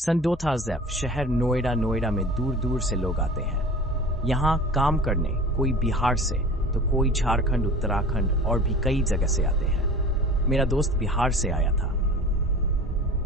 सन 2000 शहर नोएडा में दूर दूर से लोग आते हैं यहाँ काम करने। कोई बिहार से तो कोई झारखंड, उत्तराखंड और भी कई जगह से आते हैं। मेरा दोस्त बिहार से आया था।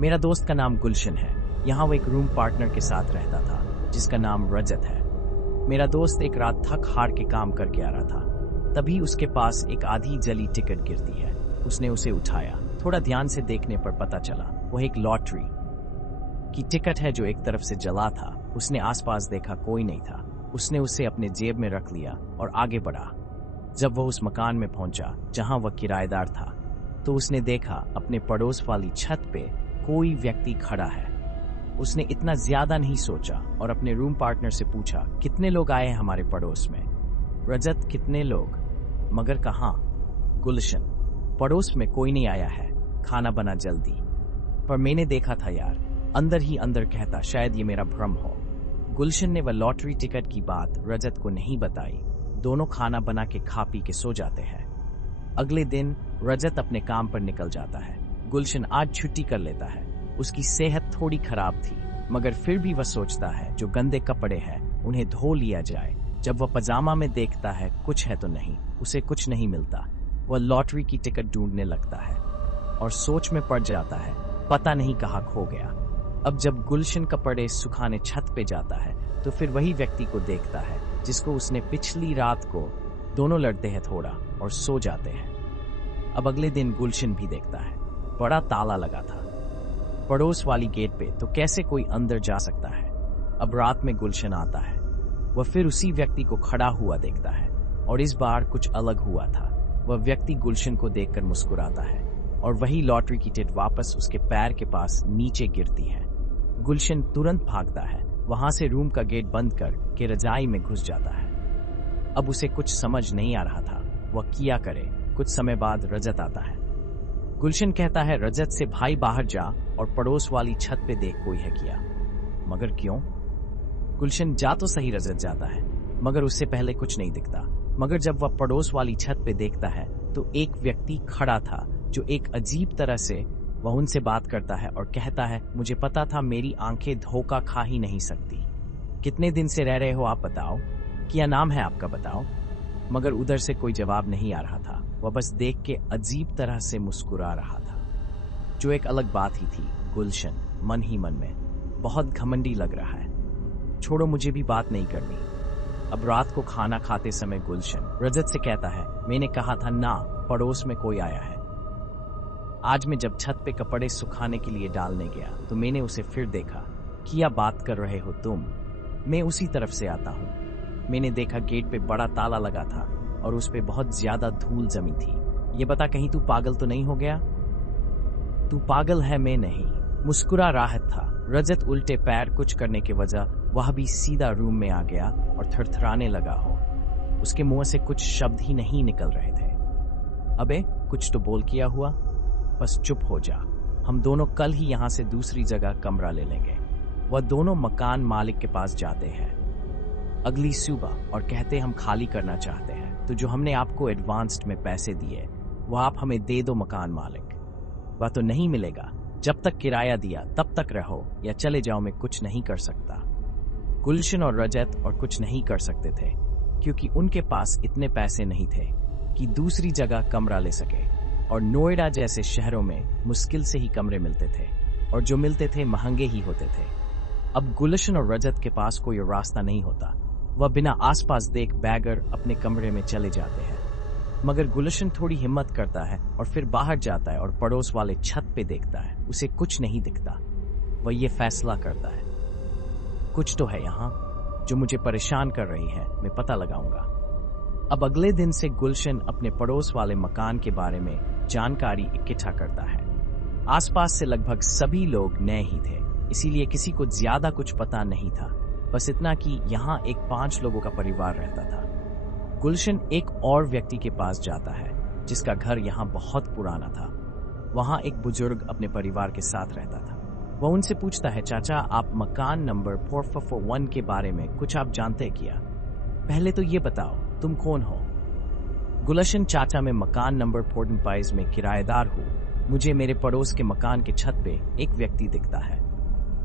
मेरा दोस्त का नाम गुलशन है। यहाँ वो एक रूम पार्टनर के साथ रहता था जिसका नाम रजत है। मेरा दोस्त एक रात थक हार के काम करके आ रहा था, तभी उसके पास एक आधी जली टिकट गिरती है। उसने उसे उठाया। थोड़ा ध्यान से देखने पर पता चला वो एक लॉटरी की टिकट है जो एक तरफ से जला था। उसने आसपास देखा, कोई नहीं था। उसने उसे अपने जेब में रख लिया और आगे बढ़ा। जब वह उस मकान में पहुंचा जहां वह किराएदार था, तो उसने देखा अपने पड़ोस वाली छत पे कोई व्यक्ति खड़ा है। उसने इतना ज्यादा नहीं सोचा और अपने रूम पार्टनर से पूछा, कितने लोग आए हैं हमारे पड़ोस में? रजत, कितने लोग? मगर कहाँ? गुलशन, पड़ोस में कोई नहीं आया है, खाना बना जल्दी। पर मैंने देखा था यार, अंदर ही अंदर कहता शायद ये मेरा भ्रम हो। गुलशन ने वह लॉटरी टिकट की बात रजत को नहीं बताई। दोनों खाना बना के खा पी के सो जाते हैं। अगले दिन रजत अपने काम पर निकल जाता है। गुलशन आज छुट्टी कर लेता है। उसकी सेहत थोड़ी खराब थी, मगर फिर भी वह सोचता है जो गंदे कपड़े हैं उन्हें धो लिया जाए। जब वह पजामा में देखता है कुछ है तो नहीं, उसे कुछ नहीं मिलता। वह लॉटरी की टिकट ढूंढने लगता है और सोच में पड़ जाता है, पता नहीं कहाँ खो गया। अब जब गुलशन कपड़े सुखाने छत पे जाता है तो फिर वही व्यक्ति को देखता है जिसको उसने पिछली रात को दोनों लड़ते हैं थोड़ा और सो जाते हैं। अब अगले दिन गुलशन भी देखता है, बड़ा ताला लगा था पड़ोस वाली गेट पे, तो कैसे कोई अंदर जा सकता है। अब रात में गुलशन आता है। वह फिर उसी व्यक्ति को खड़ा हुआ देखता है और इस बार कुछ अलग हुआ था। वह व्यक्ति गुलशन को देखकर मुस्कुराता है और वही लॉटरी की टिकट वापस उसके पैर के पास नीचे गिरती है। गुलशन तुरंत भागता है, वहां से रूम का गेट बंद कर के रजाई में घुस जाता है। अब उसे कुछ समझ नहीं आ रहा था वह क्या करे। कुछ समय बाद रजत आता है। गुलशन कहता है, रजत से भाई बाहर जा और पड़ोस वाली छत पे देख कोई है क्या। मगर क्यों? गुलशन जा तो सही, रजत जाता है मगर उससे पहले कुछ नहीं दिखता। मगर जब वह पड़ोस वाली छत पे देखता है तो एक व्यक्ति खड़ा था जो एक अजीब तरह से वह उनसे बात करता है और कहता है, मुझे पता था मेरी आंखें धोखा खा ही नहीं सकती। कितने दिन से रह रहे हो आप बताओ? क्या नाम है आपका बताओ? मगर उधर से कोई जवाब नहीं आ रहा था। वह बस देख के अजीब तरह से मुस्कुरा रहा था, जो एक अलग बात ही थी। गुलशन मन ही मन में, बहुत घमंडी लग रहा है, छोड़ो मुझे भी बात नहीं करनी। अब रात को खाना खाते समय गुलशन रजत से कहता है, मैंने कहा था ना पड़ोस में कोई आया है। आज मैं जब छत पे कपड़े सुखाने के लिए डालने गया तो मैंने उसे फिर देखा। क्या बात कर रहे हो तुम? मैं उसी तरफ से आता हूँ। मैंने देखा गेट पे बड़ा ताला लगा था और उस पे बहुत ज्यादा धूल जमी थी। ये बता, कहीं तू पागल तो नहीं हो गया? तू पागल है, मैं नहीं। मुस्कुरा रहा था रजत। उल्टे पैर कुछ करने के वजह वह भी सीधा रूम में आ गया और थरथराने लगा हो। उसके मुंह से कुछ शब्द ही नहीं निकल रहे थे। अबे कुछ तो बोल, किया हुआ? बस चुप हो जा, हम दोनों कल ही यहाँ से दूसरी जगह कमरा ले लेंगे। वह दोनों मकान मालिक के पास जाते हैं अगली सुबह और कहते हम खाली करना चाहते हैं, तो जो हमने आपको एडवांस्ड में पैसे दिए वो आप हमें दे दो मकान मालिक। वह तो नहीं मिलेगा, जब तक किराया दिया तब तक रहो या चले जाओ, मैं कुछ नहीं कर सकता। गुलशन और रजत और कुछ नहीं कर सकते थे क्योंकि उनके पास इतने पैसे नहीं थे कि दूसरी जगह कमरा ले सके और नोएडा जैसे शहरों में मुश्किल से ही कमरे मिलते थे और जो मिलते थे महंगे ही होते थे। अब गुलशन और रजत के पास कोई रास्ता नहीं होता। वह बिना आसपास देख बैगर अपने कमरे में चले जाते हैं। मगर गुलशन थोड़ी हिम्मत करता है और फिर बाहर जाता है और पड़ोस वाले छत पे देखता है, उसे कुछ नहीं दिखता। वह ये फैसला करता है, कुछ तो है यहाँ जो मुझे परेशान कर रही है, मैं पता लगाऊंगा। अब अगले दिन से गुलशन अपने पड़ोस वाले मकान के बारे में जानकारी इकट्ठा करता है। आसपास से लगभग सभी लोग नए ही थे, इसीलिए किसी को ज्यादा कुछ पता नहीं था। बस इतना कि यहाँ एक 5 लोगों का परिवार रहता था। गुलशन एक और व्यक्ति के पास जाता है जिसका घर यहाँ बहुत पुराना था। वहाँ एक बुजुर्ग अपने परिवार के साथ रहता था। वह उनसे पूछता है, चाचा आप मकान नंबर 4441 के बारे में कुछ आप जानते हैं क्या? पहले तो ये बताओ तुम कौन हो? गुलशन, चाचा मैं मकान नंबर 45 में किराएदार हूँ। मुझे मेरे पड़ोस के मकान के छत पे एक व्यक्ति दिखता है।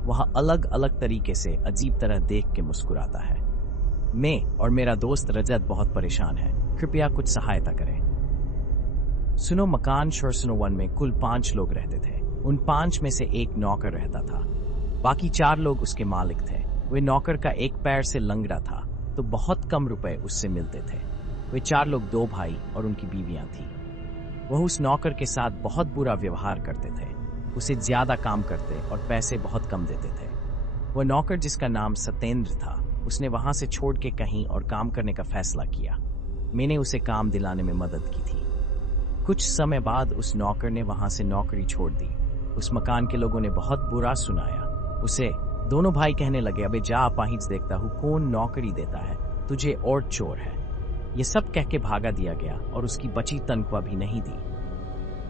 वह अलग अलग तरीके से अजीब तरह देख के मुस्कुराता है। मैं और मेरा दोस्त रजत बहुत परेशान है, कृपया कुछ सहायता करें। सुनो, मकान शर्सनो 1 में कुल 5 लोग रहते थे। उन 5 में से एक नौकर रहता था, बाकी 4 लोग उसके मालिक थे। वे नौकर का एक पैर से लंगड़ा था तो बहुत कम रुपए उससे मिलते थे। वे 4 लोग 2 भाई और उनकी बीवियां थी। वह उस नौकर के साथ बहुत बुरा व्यवहार करते थे, उसे ज्यादा काम करते और पैसे बहुत कम देते थे। वह नौकर, जिसका नाम सत्येंद्र था, उसने वहां से छोड़ के कहीं और काम करने का फैसला किया। मैंने उसे काम दिलाने में मदद की थी। कुछ समय बाद उस नौकर ने वहां से नौकरी छोड़ दी। उस मकान के लोगों ने बहुत बुरा सुनाया उसे। दोनों भाई कहने लगे, अबे जा अपाहिज, देखता हूं कौन नौकरी देता है तुझे, और चोर है। ये सब कह के भागा दिया गया और उसकी बची तनख्वाह भी नहीं दी।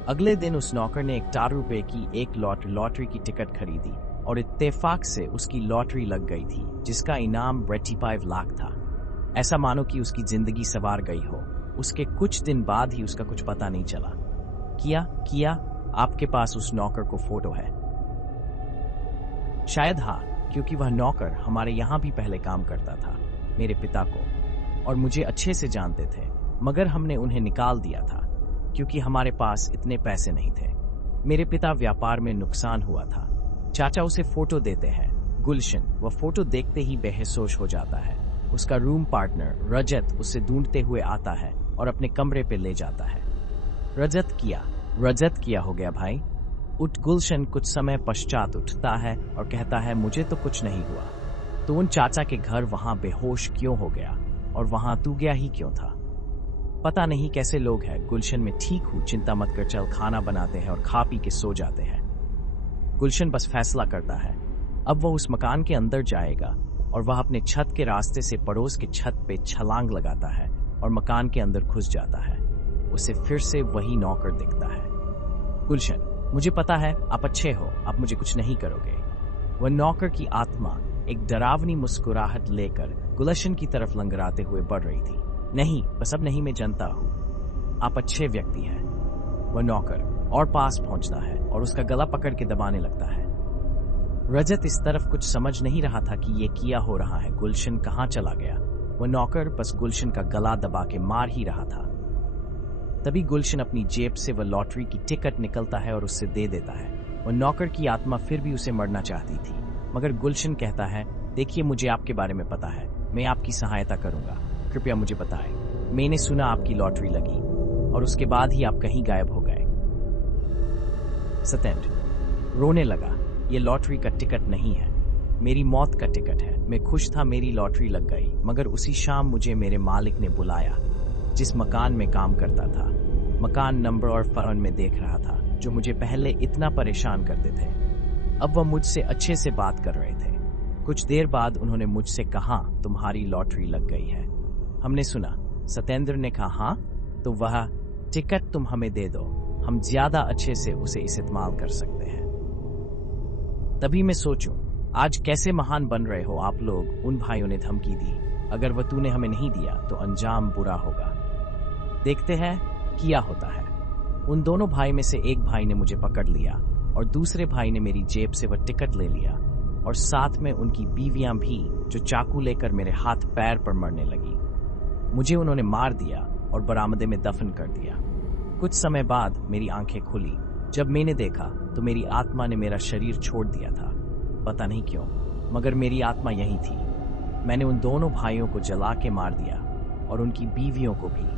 अगले दिन उस नौकर ने 1 रुपए की एक लॉटरी की टिकट खरीदी और इत्तेफाक से उसकी लॉटरी लग गई थी, जिसका इनाम 85 लाख था। ऐसा मानो कि उसकी जिंदगी सवार गई हो। उसके कुछ दिन बाद ही उसका कुछ पता नहीं चला। किया आपके पास उस नौकर को फोटो है? शायद हाँ, क्योंकि वह नौकर हमारे यहाँ भी पहले काम करता था। मेरे पिता को और मुझे अच्छे से जानते थे, मगर हमने उन्हें निकाल दिया था क्योंकि हमारे पास इतने पैसे नहीं थे। मेरे पिता व्यापार में नुकसान हुआ था। चाचा उसे फोटो देते हैं, गुलशन। वह फोटो देखते ही बेहोश हो जाता है। उसका रूम पार्टनर रजत उसे ढूंढते हुए आता है और अपने कमरे पे ले जाता है। रजत किया हो गया भाई, उठ। गुलशन कुछ समय पश्चात उठता है और कहता है, मुझे तो कुछ नहीं हुआ। तो उन चाचा के घर वहां बेहोश क्यों हो गया और वहां तू गया ही क्यों था? पता नहीं कैसे लोग हैं। गुलशन, में ठीक हूं, चिंता मत कर, चल खाना बनाते हैं और खा पी के सो जाते हैं। गुलशन बस फैसला करता है, अब वह उस मकान के अंदर जाएगा और वह अपने छत के रास्ते से पड़ोस के छत पे छलांग लगाता है और मकान के अंदर घुस जाता है। उसे फिर से वही नौकर दिखता है। गुलशन, मुझे पता है आप अच्छे हो, आप मुझे कुछ नहीं करोगे। वह नौकर की आत्मा एक डरावनी मुस्कुराहट लेकर गुलशन की तरफ लंगराते हुए बढ़ रही थी। नहीं, बस अब नहीं, मैं जानता हूं आप अच्छे व्यक्ति हैं। वह नौकर और पास पहुंचता है और उसका गला पकड़ के दबाने लगता है। रजत इस तरफ कुछ समझ नहीं रहा था कि ये क्या हो रहा है। गुलशन कहाँ चला गया? वह नौकर बस गुलशन का गला दबा के मार ही रहा था। तभी गुलशन अपनी जेब से वह लॉटरी की टिकट निकलता है और उससे दे देता है। वह नौकर की आत्मा फिर भी उसे मरना चाहती थी, मगर गुलशन कहता है, देखिए, मुझे आपके बारे में पता है, मैं आपकी सहायता करूंगा, कृपया मुझे बताएं। मैंने सुना आपकी लॉटरी लगी और उसके बाद ही आप कहीं गायब हो गए। सत्येंद्र रोने लगा, ये लॉटरी का टिकट नहीं है, मेरी मौत का टिकट है। मैं खुश था मेरी लॉटरी लग गई, मगर उसी शाम मुझे मेरे मालिक ने बुलाया, जिस मकान में काम करता था। मकान नंबर और फरन में देख रहा था, जो मुझे पहले इतना परेशान करते थे। अब वह मुझसे अच्छे से बात कर रहे थे। कुछ देर बाद उन्होंने मुझसे कहा, तुम्हारी लॉटरी लग गई है। हमने सुना। सत्येंद्र ने कहा, हाँ, तो वह टिकट तुम हमें दे दो, हम ज्यादा अच्छे से उसे इस्तेमाल कर सकते हैं। तभी मैं सोचूं, आज कैसे महान बन रहे हो आप लोग। उन भाइयों ने धमकी दी, अगर वह तूने हमें नहीं दिया तो अंजाम बुरा होगा। देखते हैं क्या होता है। उन दोनों भाई में से एक भाई ने मुझे पकड़ लिया और दूसरे भाई ने मेरी जेब से वह टिकट ले लिया और साथ में उनकी बीवियां भी, जो चाकू लेकर मेरे हाथ पैर पर मरने लगी। मुझे उन्होंने मार दिया और बरामदे में दफन कर दिया। कुछ समय बाद मेरी आंखें खुली। जब मैंने देखा तो मेरी आत्मा ने मेरा शरीर छोड़ दिया था, पता नहीं क्यों, मगर मेरी आत्मा यही थी। मैंने उन दोनों भाइयों को जला के मार दिया और उनकी बीवियों को भी।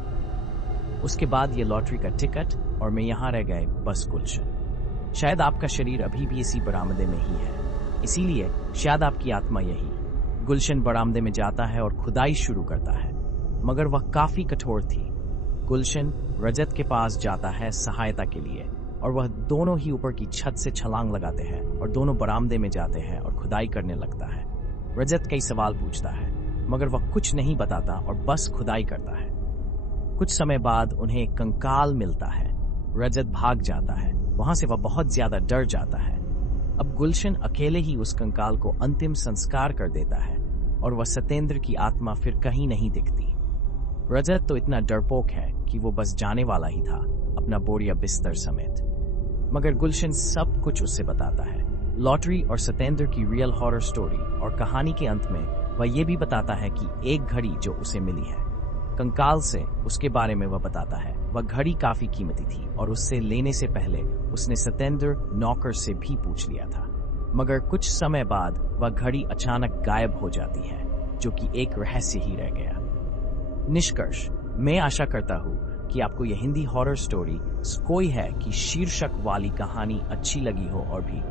उसके बाद ये लॉटरी का टिकट और मैं यहाँ रह गए, बस गुलशन। शायद आपका शरीर अभी भी इसी बरामदे में ही है, इसीलिए शायद आपकी आत्मा यही। गुलशन बरामदे में जाता है और खुदाई शुरू करता है, मगर वह काफी कठोर थी। गुलशन रजत के पास जाता है सहायता के लिए और वह दोनों ही ऊपर की छत से छलांग लगाते हैं और दोनों बरामदे में जाते हैं और खुदाई करने लगता है। रजत कई सवाल पूछता है, मगर वह कुछ नहीं बताता और बस खुदाई करता है। कुछ समय बाद उन्हें एक कंकाल मिलता है। रजत भाग जाता है वहां से, वह बहुत ज्यादा डर जाता है। अब गुलशन अकेले ही उस कंकाल को अंतिम संस्कार कर देता है और वह सत्येंद्र की आत्मा फिर कहीं नहीं दिखती। रजत तो इतना डरपोक है कि वो बस जाने वाला ही था, अपना बोरिया बिस्तर समेत। मगर गुलशन सब कुछ उससे बताता है। लॉटरी और सतेंद्र की रियल हॉरर स्टोरी, और कहानी के अंत में वह ये भी बताता है कि एक घड़ी जो उसे मिली है कंकाल से, उसके बारे में वह बताता है। वह घड़ी काफी कीमती थी और उससे लेने से पहले उसने सतेंद्र नौकर से भी पूछ लिया था, मगर कुछ समय बाद वह घड़ी अचानक गायब हो जाती है, जो कि एक रहस्य ही रह गया। निष्कर्ष, मैं आशा करता हूँ कि आपको यह हिंदी हॉरर स्टोरी कोई है कि शीर्षक वाली कहानी अच्छी लगी हो और भी